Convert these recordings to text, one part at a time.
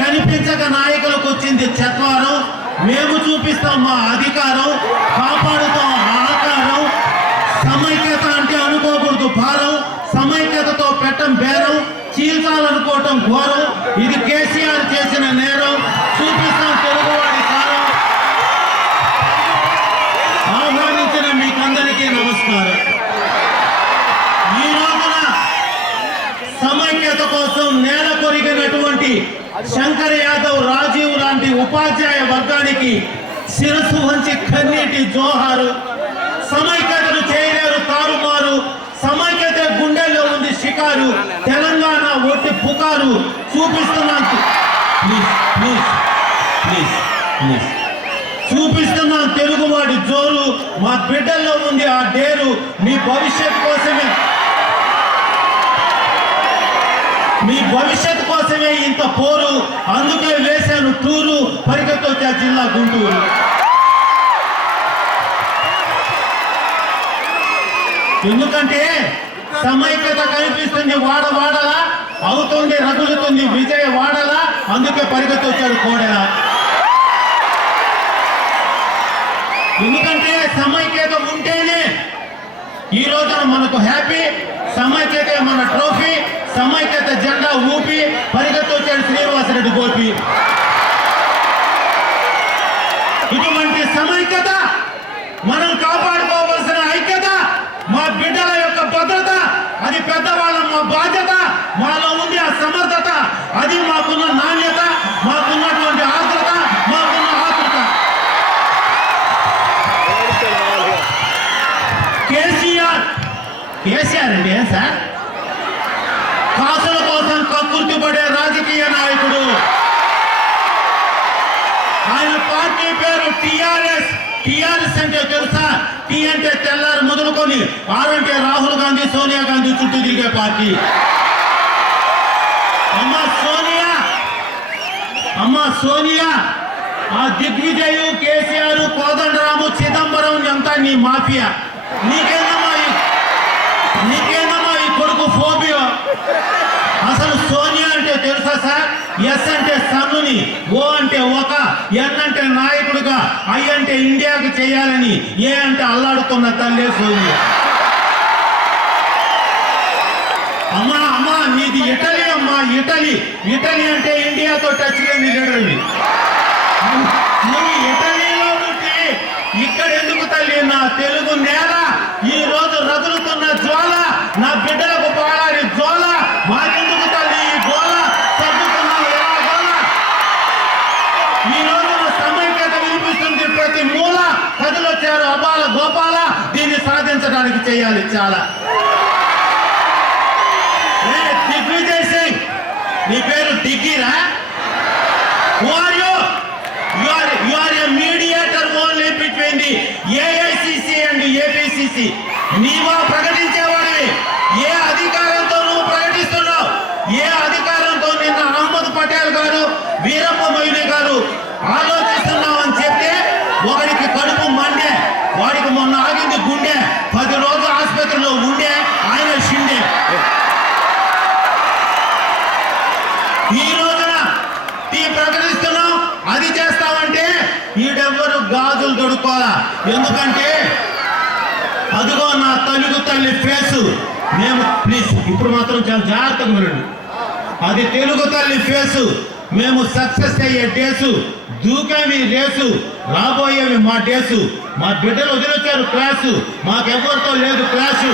కనిపించక నాయకులకు వచ్చింది చత్వారం. మేము చూపిస్తాం మా అధికారం, కాపాడుతాం ఆకారం. సమైక్యత అంటే అనుకోకూడదు భారం, సమైక్యతతో పెట్టం బేరం, చీల్చాలనుకోవటం ఘోరం. ఇది కేసీఆర్ చేసిన నేరం, చూపిస్తాం తెలుగువాడి కారం. ఆహ్వానించిన మీకందరికీ నమస్కారం. ఈ రోజున సమైక్యత కోసం నేల కొరిగినటువంటి శంకర్ యాదవ్, రాజీవ్ లాంటి ఉపాధ్యాయ వర్గానికి శిరస్సు వంచి కన్నీటి జోహారు. సమైక్యతను చేయలేరు తారుమారు, సమైక్యత గుండెల్లో ఉంది షికారు. తెలంగాణ ఒట్టి పుకారు చూపిస్తున్నాను. చూపిస్తున్నాం తెలుగువాడి జోరు, మా బిడ్డల్లో ఉంది ఆ డేరు. మీ భవిష్యత్ కోసమే, మీ భవిష్యత్ కోసమే ఇంత పోరు. అందుకే వేశాను టూరు, పరిగెత్తొచ్చా జిల్లా గుంటూరు. ఎందుకంటే సమైక్యత కనిపిస్తుంది వాడవాడలా, అవుతుంది రగులుతుంది విజయవాడలా. అందుకే పరిగెత్తొచ్చాడు కోడెలా. ఎందుకంటే సమైక్యత ఉంటేనే ఈ రోజున మనకు హ్యాపీ. సమైక్యత మన ట్రోఫీ, సమైక్యత జెండా ఊపి పరిగెత్తొచ్చాడు శ్రీనివాసరెడ్డి గోపి. ఇటువంటి సమైక్యత మనం కాపాడుకోవాల్సిన ఐక్యత, మా బిడ్డల యొక్క భద్రత, అది పెద్దవాళ్ళ మా బాధ్యత. మాలో ఉంది ఆ సమర్థత, అది మాకున్న నాణ్యత, మాకున్నటువంటి ఆర్ద్రత, మాకున్న ఆతృత. కేసీఆర్ అంటే ఏం సార్? కాసుల కోసం కక్కుర్తి పడే రాజకీయ నాయకుడు. ఆయన పార్టీ పేరు టిఆర్ఎస్. టిఆర్ఎస్ అంటే తెలుసా? టీ అంటే తెల్లారు మొదలుకొని ఆర్ అంటే రాహుల్ గాంధీ, సోనియా గాంధీ చుట్టూ తిరిగే పార్టీ. అమ్మ సోనియా, ఆ దిగ్విజయ్, కేసీఆర్, కోదండరాము, చిదంబరం అంతా నీ మాఫియా. నీకేందమ్మా ఈ కొడుకు ఫోబియా? అసలు సోనియా అంటే తెలుసా సార్? ఎస్ అంటే సన్నుని, ఓ అంటే ఒక, ఎన్ అంటే నాయకుడుగా, ఐ అంటే ఇండియాకి చేయాలని, ఏ అంటే అల్లాడుతున్న తల్లే సోనియా. అమ్మా నీది ఇటలీ అమ్మా, ఇటలీ అంటే ఇండియాతో టచ్ లేని లీడర్వి. నువ్వు ఇటలీలో పుట్టి ఇక్కడ ఎందుకు తల్లి? నా తెలుగు నేల ఈ రోజు రగులుతున్న జ్వాల, నా బిడ్డలకు పాడాలి జ్వాల. మాకెందుకు తల్లి ఈ గోల? తగ్గుతున్నావు ఎలా గోల? ఈ రోజు సమైక్యత వినిపిస్తుంది ప్రతి మూల. కదిలొచ్చారు అబాల గోపాల. దీన్ని సాధించడానికి చేయాలి చాలా. దిగ్విజయ్ సింగ్, నీ పేరు డిగ్గీరా? You are a mediator only between the AICC and APCC. నీవా ప్రకటించేవాడివి. ఏ అధికారంతో నువ్వు ప్రకటిస్తున్నావు? ఏ అధికారంతో నిన్న అహ్మద్ పటేల్ గారు, వీరప్ప మొయిలీ గారు ఆలోచిస్తున్నావు అని చెప్తే ఒకడికి కడుపు మండే, వాడికి మొన్న ఆగింది గుండె, 10 రోజులు ఆసుపత్రిలో ఉండే, ఆయన షిండే. ఈ రోజున టీ ప్రకటిస్తున్నాం, అది చేస్తామంటే ఈడెవ్వరు గాజులు దొడుకోవాలా. ఎందుకంటే అదిగో నా తెలుగు తల్లి ఫేసు. మేము ప్లీజ్ ఇప్పుడు మాత్రం చాలా జాగ్రత్తగా వినండి. అది తెలుగు తల్లి ఫేసు. మేము సక్సెస్ అయ్యే డేసు, దూకేమి రేసు, రాబోయేవి మా డేసు. మా బిడ్డలు వదిలొచ్చారు క్లాసు, మాకెవరితో లేదు క్లాసు.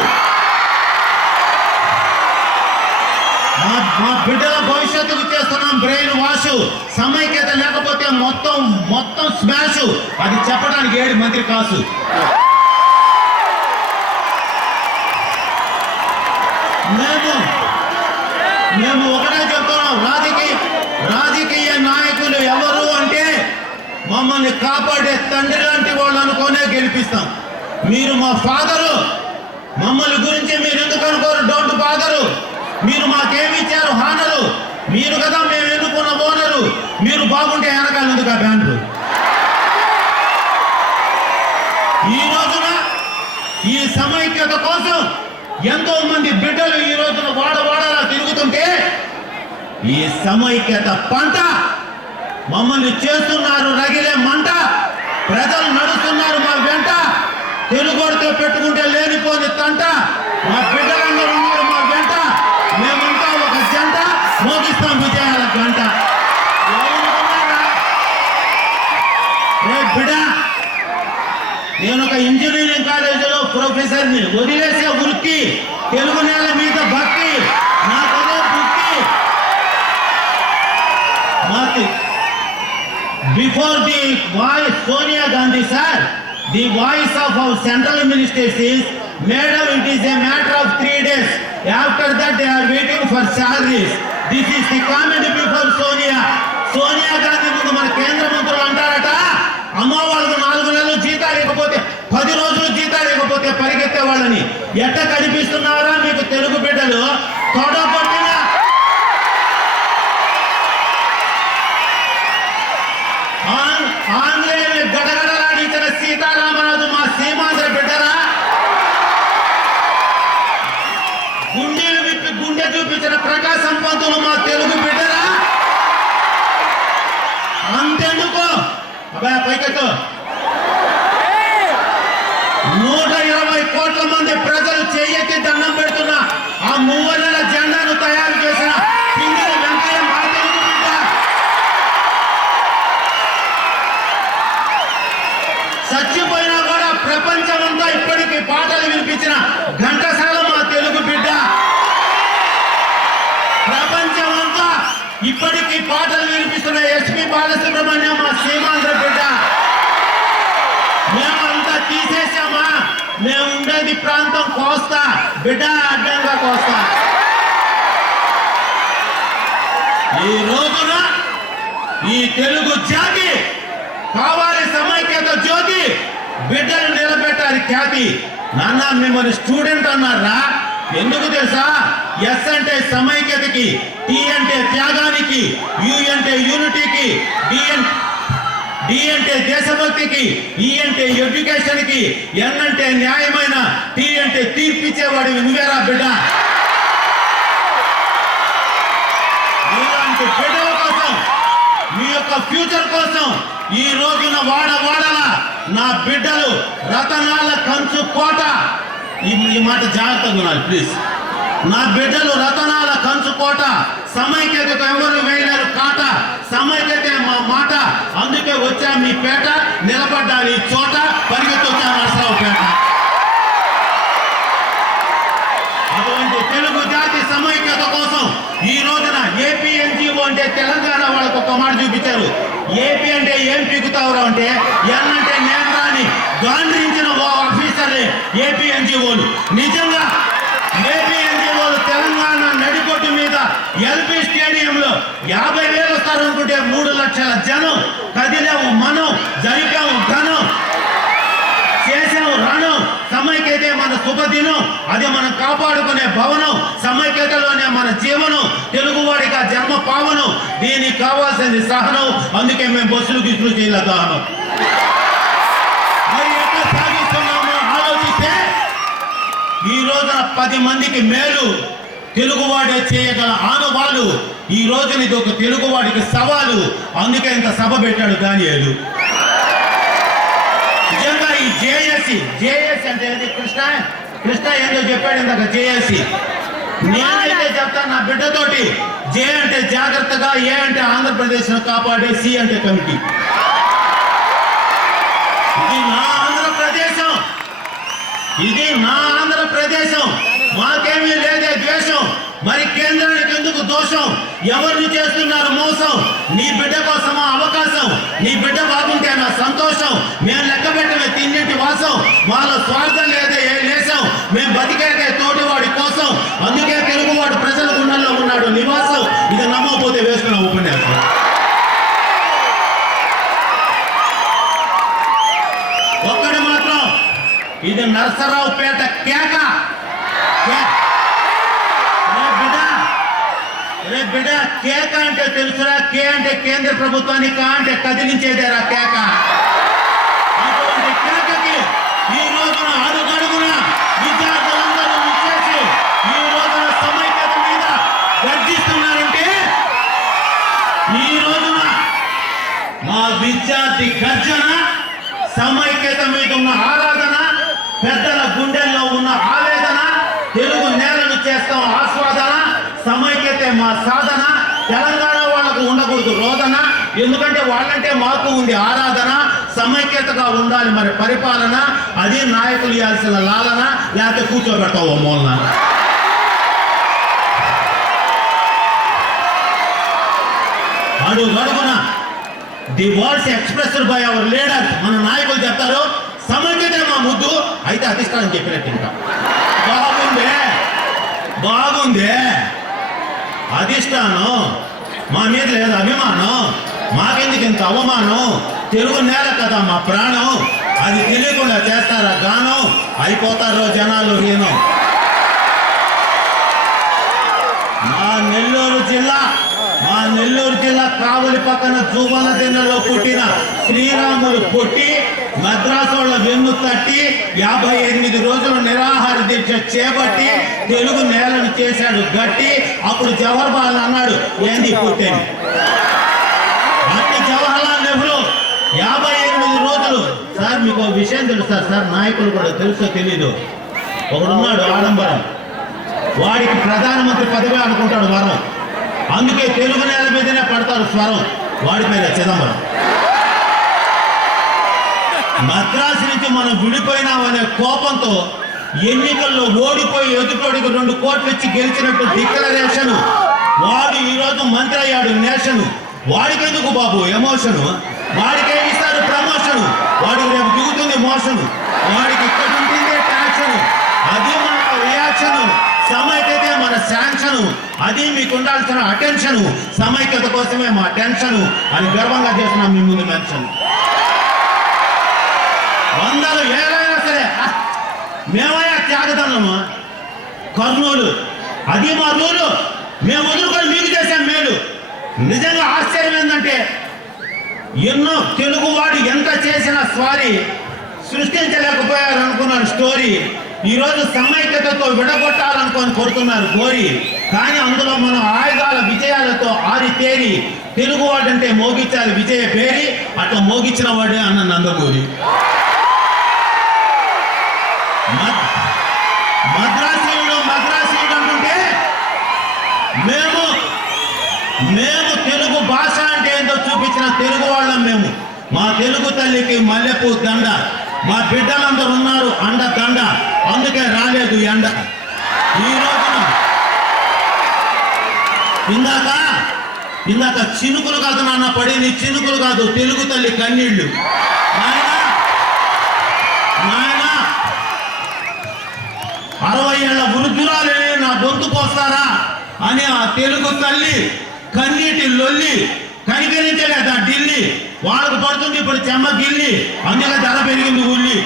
మా బిడ్డల భవిష్యత్తుకు చేస్తున్నాం బ్రెయిన్ వాష్. సమైక్యత లేకపోతే మొత్తం స్మాష్. అది చెప్పడానికి 7 మంత్రి కాసు. మేము ఒకటే చెప్తున్నాం, రాజకీయ నాయకులు ఎవరు అంటే మమ్మల్ని కాపాడే తండ్రి లాంటి వాళ్ళు అనుకోనే గెలిపిస్తాం. మీరు మా ఫాదరు, మమ్మల్ని గురించి మీరు ఎందుకు అనుకోరు? డోంట్ బాదరు. మీరు మాకేమి ఇచ్చారు హానరు? మీరు కదా మేము ఎన్నుకున్న ఓనరు. మీరు బాగుంటే వెనకాల ఎందుకు ఆ బ్యానరు? ఈ రోజున ఈ సమైక్యత కోసం ఎంతో మంది బిడ్డలు ఈ రోజున వాడవాడలా తిరుగుతుంటే ఈ సమైక్యత పంట మమ్మల్ని చేస్తున్నారు రగిలే మంట. ప్రజలు నడుస్తున్నారు మా వెంట. తెలుగోడితో పెట్టుకుంటే లేనిపోని తంట. మా బిడ్డలందరూ ఉన్నారు మా వెంట. మేమంతా ఒక జంట, మోగిస్తాం విజయాల గంట. బిడ్డ, నేను ఒక ఇంజనీరింగ్ కాలేజీలో ప్రొఫెసర్ని. వదిలేసే వృత్తి, తెలుగు నేల మీద భక్తి, నాకదే బుద్ధి. Before the voice, Sonia Gandhi sir, the voice of our central ministers is, Madam, it is a matter of 3 days. After that, they are waiting for salaries. This is the comment before Sonia. Sonia Gandhi ముందు మన కేంద్ర మంత్రులు అంటారట, అమ్మ వాళ్ళకు 4 నెలలు జీతాలు ఇవ్వకపోతే, 10 రోజులు జీతాలు ఇవ్వకపోతే పరిగెత్తే వాళ్ళని. ఎట్ట కనిపిస్తున్నారా మీకు తెలుగు బిడ్డలు? తొడగొట్టిన ఆంగ్లేయులు గడగడలాడించిన సీతారామరాజు మా సీమాంధ్ర బిడ్డరా? గుండెలు విప్పి గుండె చూపించిన ప్రకాశం పంతులు మా తెలుగు బిడ్డరా? అంతెందుకు అబ్బాయి పైకెత్తు. 120 కోట్ల మంది ప్రజలు చెయ్యెత్తి దండం పెడుతున్న ఆ మూవన్నెల జెండాను తయారు చేసిన పింగిలి వెంకయ్య మా తెలుగు బిడ్డ. చచ్చిపోయినా కూడా ప్రపంచమంతా ఇప్పటికీ పాటలు వినిపించిన ఘంటసాల మా తెలుగు బిడ్డ. ప్రపంచమంతా ఇప్పటికీ పాటలు వినిపిస్తున్న ఎస్పి బాలసుబ్రహ్మణ్యం మా సీమాంధ్ర బిడ్డ. మేమంతా తీసేసామా? మేము ఉండేది ప్రాంతం కోస్తా బిడ్డ, అడ్డంగా కోస్తా. ఈ రోజున ఈ తెలుగు జాతి కావాలి సమైక్యత జ్యోతి. బిడ్డలు నిలబెట్టాలి ఖ్యాతి. నాన్న మిమ్మల్ని స్టూడెంట్ అన్నారా? ఎందుకు తెలుసా? ఎస్ అంటే సమైక్యతకి, టీ అంటే త్యాగానికి, యు అంటే యూనిటీకి, డి అంటే దేశభక్తికి, ఈ అంటే ఎడ్యుకేషన్ కి, ఎన్ అంటే న్యాయమైన, టీ అంటే తీర్పిచ్చేవాడివి నువ్వేరా బిడ్డ. మీలాంటి బిడ్డల కోసం, మీ యొక్క ఫ్యూచర్ కోసం ఈ రోజున వాడవాడల నా బిడ్డలు రతనాల కంచు కోట. ఈ మాట జాగ్రత్తగా ఉన్నారు ప్లీజ్. నా బిడ్డలు రతనాల కంచు కోట. సమైక్యతకు ఎవరు వేయలేరు కాట. సమైక్యతే మా మాట. అందుకే వచ్చా మీ పేట, నిలబడ్డాను ఈ చోట, పరిగెత్తొచ్చా నరసరావుపేట. అటువంటి తెలుగు జాతి సమైక్యత కోసం ఈ రోజున ఏపీ ఎన్జిఓ అంటే తెలంగాణ వాళ్ళకు ఒక మాట చూపించారు. ఏపీ అంటే ఏం పీకుతావురా అంటే, ఎన్ అంటే నేను రాని గాండ్రించిన ఆఫీసర్లే ఏపీ ఎన్జిఓలు. నిజంగా ఏపీ ఎన్జిఓలు తెలంగాణ నడికొట్టు మీద ఎల్పీ స్టేడియంలో 50,000 వస్తారనుకుంటే 3 లక్షల జనం. కదిలేము మనం, జరిపాము ఘనం, చేసాము రణం. సమైక్యతే మన శుభదినం, అది మనం కాపాడుకునే భవనం. సమైక్యతలోనే మన జీవనం, తెలుగువాడిగా జన్మ పావనం. దీనికి కావాల్సింది సహనం. అందుకే మేము బస్సులు గిసులు చేయలే దహనం. మరి ఎట్లా సాగిస్తున్నామో ఆలోచిస్తే ఈ రోజున 10 మందికి మేలు తెలుగువాడే చేయగల ఆనవాళ్ళు. ఈ రోజున ఇది ఒక తెలుగువాడికి సవాలు. అందుకే ఇంత సభ పెట్టాడు దానియేలు. నిజంగా ఈ జేఏసీ అంటే కృష్ణ ఏందో చెప్పాడు ఇందాక. జేఏసీ నేనైతే చెప్తా నా బిడ్డతోటి, జే అంటే జాగ్రత్తగా, ఏ అంటే ఆంధ్రప్రదేశ్ కాపాడే, సి అంటే కమిటీ. ఇది నా ఆంధ్రప్రదేశం, ఇది నా ఆంధ్రప్రదేశం. మాకేమీ లేదే ద్వేషం. మరి కేంద్రానికి ఎందుకు దోషం? ఎవరిని చేస్తున్నారు మోసం? నీ బిడ్డ కోసమా అవకాశం? నీ బిడ్డ బాగుంటే నా సంతోషం. మేము లెక్క పెట్టమే తిన్నింటి వాసం. వాళ్ళ స్వార్థం లేదే ఏ లేసం. మేము బతికేదే తోటివాడి కోసం. అందుకే తెలుగువాడు ప్రజల గుండెల్లో ఉన్నాడు నివాసం. ఇది నమ్మకపోతే వేసుకున్న ఉపన్యాసం. ఒక్కడి మాత్రం, ఇది నరసరావుపేట కేక. బిడ్డ, కేక అంటే తెలుసురా? కే అంటే కేంద్ర ప్రభుత్వాన్ని, కా అంటే కదిలించేదేరా కేక. అటువంటి కేకకి ఈ రోజున అడుగడుగున విద్యార్థులందరూ విచ్చేసి ఈ రోజున సమైక్యత మీద గర్జిస్తున్నారంటే, ఈ రోజున మా విద్యార్థి గర్జన, సమైక్యత మీద ఉన్న ఆరాధన, పెద్దల గుండెల్లో ఉన్న ఆవేదన, తెలుగు నేలను చేస్తాం ఆస్వాదన, సమైక్యతే మా సాధన, తెలంగాణ వాళ్ళకు ఉండకూడదు రోదన, ఎందుకంటే వాళ్ళంటే మాకు ఉంది ఆరాధన, సమైక్యతగా ఉండాలి మరి పరిపాలన, అది నాయకులు ఇవ్వాల్సిన లాలన, లేకపోతే కూర్చోబెడతావు మూలన. అడుగడుగున the words expressed by our leader, మన నాయకులు చెప్తారు సమైక్యతే మా ముద్దు, అయితే అధిష్టానం చెప్పినట్టు ఇంకా బాగుంది అధిష్టానం మా మీద లేదు అభిమానం, మాకెందుకు ఇంత అవమానం, తెలుగు నేల కదా మా ప్రాణం, అది తెలియకుండా చేస్తారా గానం, అయిపోతారో జనాలు హీనం. మా నెల్లూరు జిల్లా కావలి పక్కన జూబల దిన్నలో పుట్టిన శ్రీరాములు పుట్టి మద్రాసు వాళ్ళ వెన్ను తట్టి 58 రోజులు నిరాహార దీక్ష చేపట్టి తెలుగు నేలను చేశాడు గట్టి. అప్పుడు జవహర్లాల్ అన్నాడు ఏంది పుట్టేది అట్టి జవహర్లాల్ నెహ్రూ 58 రోజులు. సార్ మీకు ఒక విషయం తెలుసా సార్, నాయకులు కూడా తెలుసో తెలీదు, ఒకడున్నాడు ఆడంబరం, వాడికి ప్రధానమంత్రి పదవి అనుకుంటాడు వరం, అందుకే తెలుగు నేల మీదనే పడతాడు స్వరం, వాడి పేరు చిదంబరం. మద్రాసు నుంచి మనం విడిపోయినామనే కోపంతో ఎన్నికల్లో ఓడిపోయి ఎదుటోడికి 2 కోట్లు ఇచ్చి గెలిచినట్టు డిక్లరేషన్, వాడు ఈరోజు మంత్రి అయ్యాడు నేషను, వాడికి ఎందుకు బాబు ఎమోషను, వాడికి ఇస్తారు ప్రమోషన్, వాడికి రేపు దిగుతుంది మోషన్, వాడికి ఇక్కడ ఉంటుంది ట్యాక్షన్, అది మన రియాక్షన్, సమైక్యతే మన శాంక్షన్, అది మీకు ఉండాల్సిన అటెన్షన్, సమైక్యత కోసమే మా టెన్షన్ అని గర్వంగా చేస్తున్నాం మీ ముందు మెన్షన్. 100 ఏళ్ళైనా సరే మేమయ్యా త్యాగదనము, కర్నూలు అది మా రూలు, మేము వదులుకొని మీకు చేసాం మేలు. నిజంగా ఆశ్చర్యం ఏంటంటే ఎన్నో తెలుగువాడు ఎంత చేసిన స్వారీ సృష్టించలేకపోయారు అనుకున్నాను స్టోరీ, ఈరోజు సమైక్యతతో విడగొట్టాలనుకొని కొడుతున్నారు గోరి, కానీ అందులో మనం ఆయుధాల విజయాలతో ఆరితేరి తెలుగువాడంటే మోగించాలి విజయ పేరి, అట్లా మోగించిన వాడే అన్న నందమూరి. మద్రాసీయుడు అంటుంటే మేము తెలుగు భాష అంటే ఏంటో చూపించిన తెలుగు వాళ్ళం మేము. మా తెలుగు తల్లికి మల్లెపూ దండ, మా బిడ్డలందరూ ఉన్నారు అండ దండ, అందుకే రాలేదు ఎండ. ఈ రోజున ఇందాక చినుకులు కాదు నాన్న పడేది, చినుకులు కాదు తెలుగు తల్లి కన్నీళ్లు. నాయన 60 ఏళ్ల వృద్ధురాలే నా గొంతు పోస్తారా అని ఆ తెలుగు తల్లి కన్నీటి లొల్లి కనికరించలేదు ఆ ఢిల్లీ, వాళ్ళకు పడుతుంది ఇప్పుడు చెమ్మ గిల్లి, అందుకే ధర పెరిగింది ఉల్లి.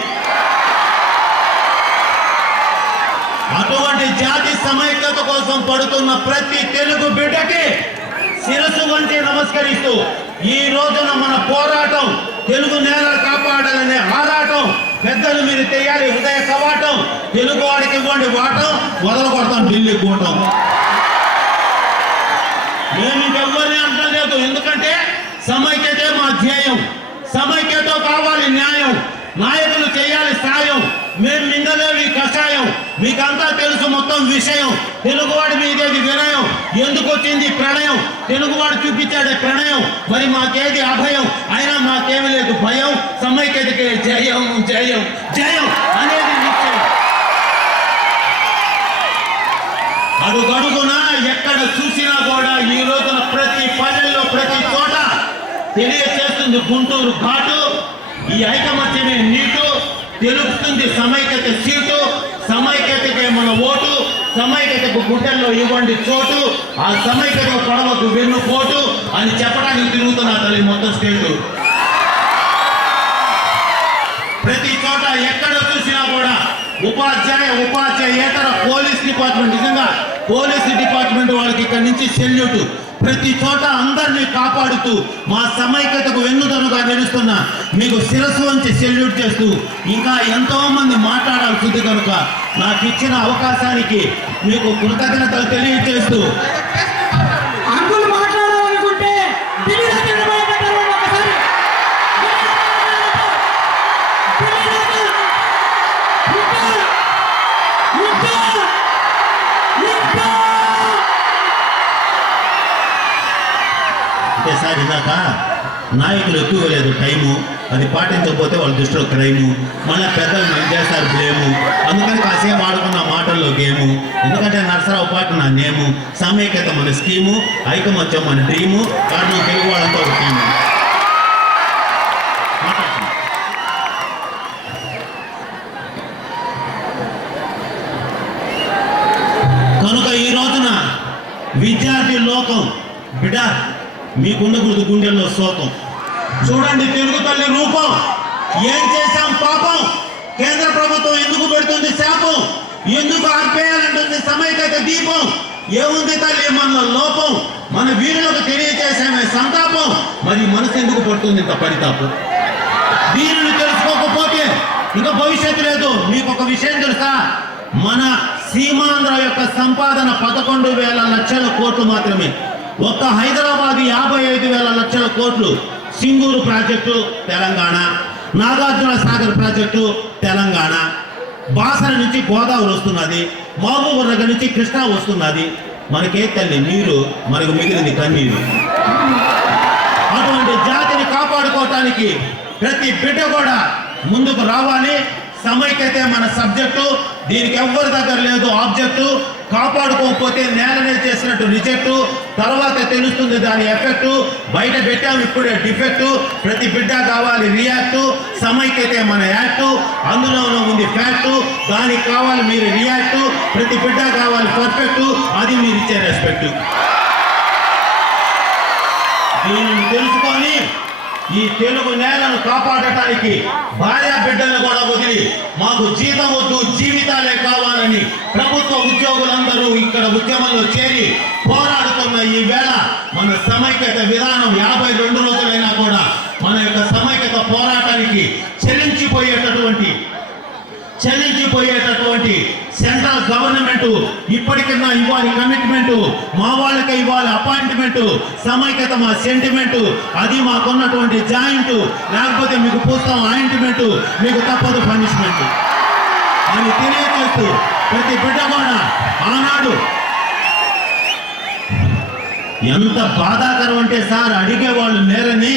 అటువంటి జాతి సమైక్యత కోసం పడుతున్న ప్రతి తెలుగు బిడ్డకి శిరస్సు వంచి నమస్కరిస్తూ ఈ రోజున మన పోరాటం తెలుగు నేలను కాపాడాలనే ఆరాటం, పెద్దలు మీరు చేయాలి హృదయ కవాటం, తెలుగు వాడికి ఇవ్వండి వాటం, వదలకొడతాం ఢిల్లీ కూటం. మేము ఇంకెవ్వరిని అంటలేదు, ఎందుకంటే సమైక్యతే మా ధ్యేయం, సమైక్యతో కావాలి న్యాయం, నాయకులు చేయాలి సాయం, మేము మింగలేవి కషాయం, మీకంతా తెలుసు మొత్తం విషయం, తెలుగువాడి మీదేది వినయం, ఎందుకు వచ్చింది ప్రణయం, తెలుగువాడు చూపించాడే ప్రణయం, మరి మాకేది అభయం, అయినా మాకేమీ లేదు భయం, సమైక్యతకే జయం జయం జయం అనేది నిశ్చయం. అడుగడుగునా ఎక్కడ చూసినా కూడా ఈ రోజున ప్రతి పల్లెల్లో ప్రతి చోట తెలియచేస్తుంది గుంటూరు ఘాటు, ఈ ఐకమత్యమే నీటు, తెలుస్తుంది సమైక్యత సీటు, సమైక్యతకే మన ఓటు, సమైక్యతకు గుండెల్లో ఇవ్వండి చోటు, ఆ సమైక్యతకు పడవకు వెన్ను పోటు అని చెప్పడానికి తిరుగుతున్నా తల్లి మొత్తం స్టేట్. ప్రతి చోట ఎక్కడ చూసినా కూడా ఉపాధ్యాయేతర పోలీస్ డిపార్ట్మెంట్, నిజంగా పోలీస్ డిపార్ట్మెంట్ వాళ్ళకి ఇక్కడ నుంచి సెల్యూట్, ప్రతి చోట అందరినీ కాపాడుతూ మా సమైక్యతకు వెన్నుదనుగా నిలుస్తున్నా మీకు శిరస్సు వంచి సెల్యూట్ చేస్తూ ఇంకా ఎంతో మంది మాట్లాడాల్సింది కనుక నాకు ఇచ్చిన అవకాశానికి మీకు కృతజ్ఞతలు తెలియజేస్తూ అంకులు మాట్లాడాలనుకుంటే అంటే సార్ ఇందాక నాయకులు ఎక్కువ లేదు టైము, అది పాటించకపోతే వాళ్ళ దృష్టిలో క్రైము, మళ్ళీ పెద్దలు మనం చేస్తారు బ్లేము. అందుకని కాసేపు ఆడుకున్న మాటల్లో గేము. ఎందుకంటే నరసరావు పాట నా నేము, సమైక్యత మన స్కీము, ఐకమత్యం మన డ్రీము, కారణం తెలుగు వాళ్ళంతా ఒక టీము. కనుక ఈ రోజున విద్యార్థి లోకం బిడ్డ మీకుండకూడదు గుండెల్లో శోకం. చూడండి తెలుగు తల్లి రూపం, ఏం చేశాం పాపం, కేంద్ర ప్రభుత్వం ఎందుకు పెడుతుంది శాపం, ఎందుకు ఆర్పేయాలంటుంది సమైక్యత దీపం, ఏముంది తల్లి మన లోపం, మన వీరులకు తెలియజేసామే సంతాపం, మరి మనసు ఎందుకు పడుతుంది ఇంత పరితాపం. వీరుని తెలుసుకోకపోతే ఇంకా భవిష్యత్తు లేదు. మీకు ఒక విషయం తెలుసా, మన సీమాంధ్ర యొక్క సంపాదన 11,000 లక్షల కోట్లు మాత్రమే. ఒక్క హైదరాబాద్ 55,000 లక్షల కోట్లు. సింగూరు ప్రాజెక్టు తెలంగాణ, నాగార్జున సాగర్ ప్రాజెక్టు తెలంగాణ, బాసర నుంచి గోదావరి వస్తున్నది, మహబూబ్ నగర్ నుంచి కృష్ణా వస్తున్నది. మనకే తల్లి నీరు, మనకు మిగిలింది కన్నీరు. అటువంటి జాతిని కాపాడుకోవటానికి ప్రతి బిడ్డ కూడా ముందుకు రావాలి. సమైక్యతే మన సబ్జెక్టు, దీనికి ఎవ్వరి దగ్గర లేదు ఆబ్జెక్టు. కాపాడుకోకపోతే నేలనే చేసినట్టు రిజెక్టు, తర్వాత తెలుస్తుంది దాని ఎఫెక్టు. బయట పెట్టాము ఇప్పుడే డిఫెక్టు, ప్రతి బిడ్డ కావాలి రియాక్టు. సమైక్యతే మన యాక్టు, అందులోనూ ఉంది ఫ్యాక్టు, దానికి కావాలి మీరు రియాక్టు. ప్రతి బిడ్డ కావాలి పర్ఫెక్టు, అది మీరు ఇచ్చే రెస్పెక్టు. దీనిని తెలుసుకొని ఈ తెలుగు నేలను కాపాడటానికి భార్య బిడ్డలు కూడా వదిలి మాకు జీతం వద్దు జీవితాలే కావాలని ప్రభుత్వ ఉద్యోగులందరూ ఇక్కడ ఉద్యమంలో చేరి పోరాడుతున్న ఈ వేళ మన సమైక్యత విధానం 52 రోజులైనా కూడా మన యొక్క సమైక్యత పోరాటానికి చెల్లించిపోయేటటువంటి సెంట్రల్ గవర్నమెంట్ ఇప్పటికన్నా ఇవ్వాలి కమిట్మెంట్, మా వాళ్ళకి ఇవ్వాలి అపాయింట్మెంట్. సమైక్యత మా సెంటిమెంట్, అది మాకున్నటువంటి జాయింట్. లేకపోతే మీకు పూస్తాం ఆయింట్మెంట్, మీకు తప్పదు పనిష్మెంట్ అని తెలియజేస్తూ ప్రతి బిడ్డ కూడా ఆనాడు ఎంత బాధాకరం అంటే సార్ అడిగేవాళ్ళు లేరని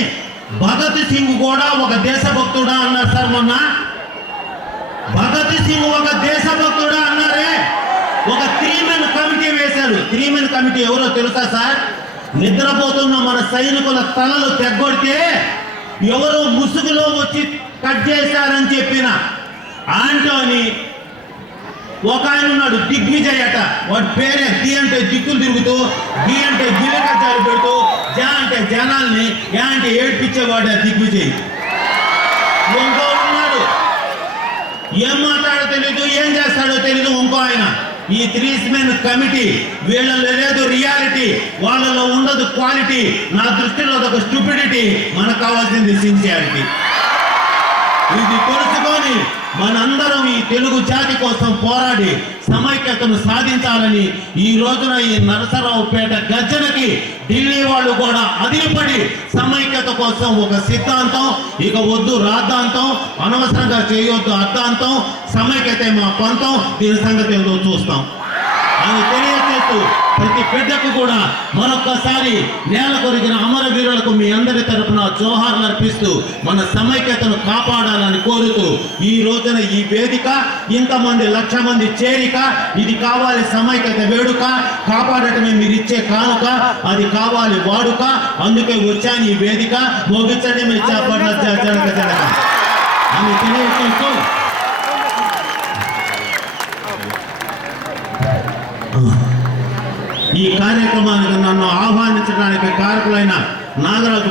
భగత్ సింగ్ కూడా ఒక దేశభక్తుడా అన్నారు సార్. మొన్న భగత్ సింగ్ ఒక దేశభక్తుడా అన్నారే. ఒక 3 మెన్ కమిటీ వేశారు. 3 మెన్ కమిటీ ఎవరో తెలుసా సార్? నిద్రపోతున్న మన సైనికుల తలలు తెగ్గొడితే ఎవరో ముసుగులో వచ్చి కట్ చేశారని చెప్పిన ఆంటోనీ, ఒక ఆయన ఉన్నాడు దిగ్విజయ్ అట, వాడి పేరే ది అంటే దిక్కులు తిరుగుతూ, గి అంటే గిల్లకచ్చారు పెడుతూ, జా అంటే జనాల్ని, యా అంటే ఏడ్పించేవాడు దిగ్విజయ్. ఇంకో ఉన్నాడు ఏం మాట్లాడో తెలీదు, ఏం చేస్తాడో తెలీదు ఇంకో ఆయన. ఈ 3 మెన్ కమిటీ వీళ్ళలో లేదు రియాలిటీ, వాళ్ళలో ఉండదు క్వాలిటీ. నా దృష్టిలో అదొక స్టూపిడిటీ, మనకు కావాల్సింది సిన్సియారిటీ. ఇది తెలుసుకొని మనందరం ఈ తెలుగు జాతి కోసం పోరాడి సమైక్యతను సాధించాలని ఈ రోజున ఈ నరసరావుపేట గర్జనకి ఢిల్లీ వాళ్ళు కూడా అదిరిపడి సమైక్యత కోసం ఒక సిద్ధాంతం, ఇక వద్దు రాద్ధాంతం, అనవసరంగా చేయొద్దు అర్థాంతం, సమైక్యతే మా పంతం, దీని సంగతి ఏదో చూస్తాం అని తెలియజేస్తూ ప్రతి బిడ్డకు కూడా మరొక్కసారి నేల కొరిగిన అమరవీరులకు మీ అందరి తరపున జోహార్లు అర్పిస్తూ మన సమైక్యతను కాపాడాలని కోరుతూ ఈ రోజున ఈ వేదిక ఇంతమంది 1,00,000 మంది చేరిక, ఇది కావాలి సమైక్యత వేడుక, కాపాడటమే మీరు ఇచ్చే కానుక, అది కావాలి వాడుక. అందుకే వచ్చాను ఈ వేదిక, మోగించండి మీరు చేపట్ల జనక జనక అని తెలియజేస్తూ ఈ కార్యక్రమానికి నన్ను ఆహ్వానించడానికి కారకులైన నాగరాజు